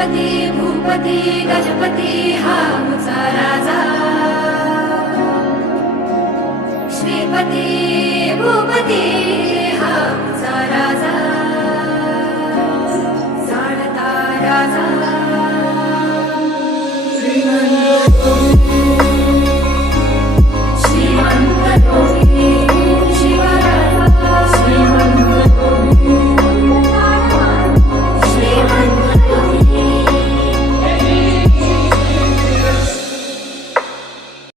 गणपती गजपती हा मुचा राजा. श्रीपती भूपती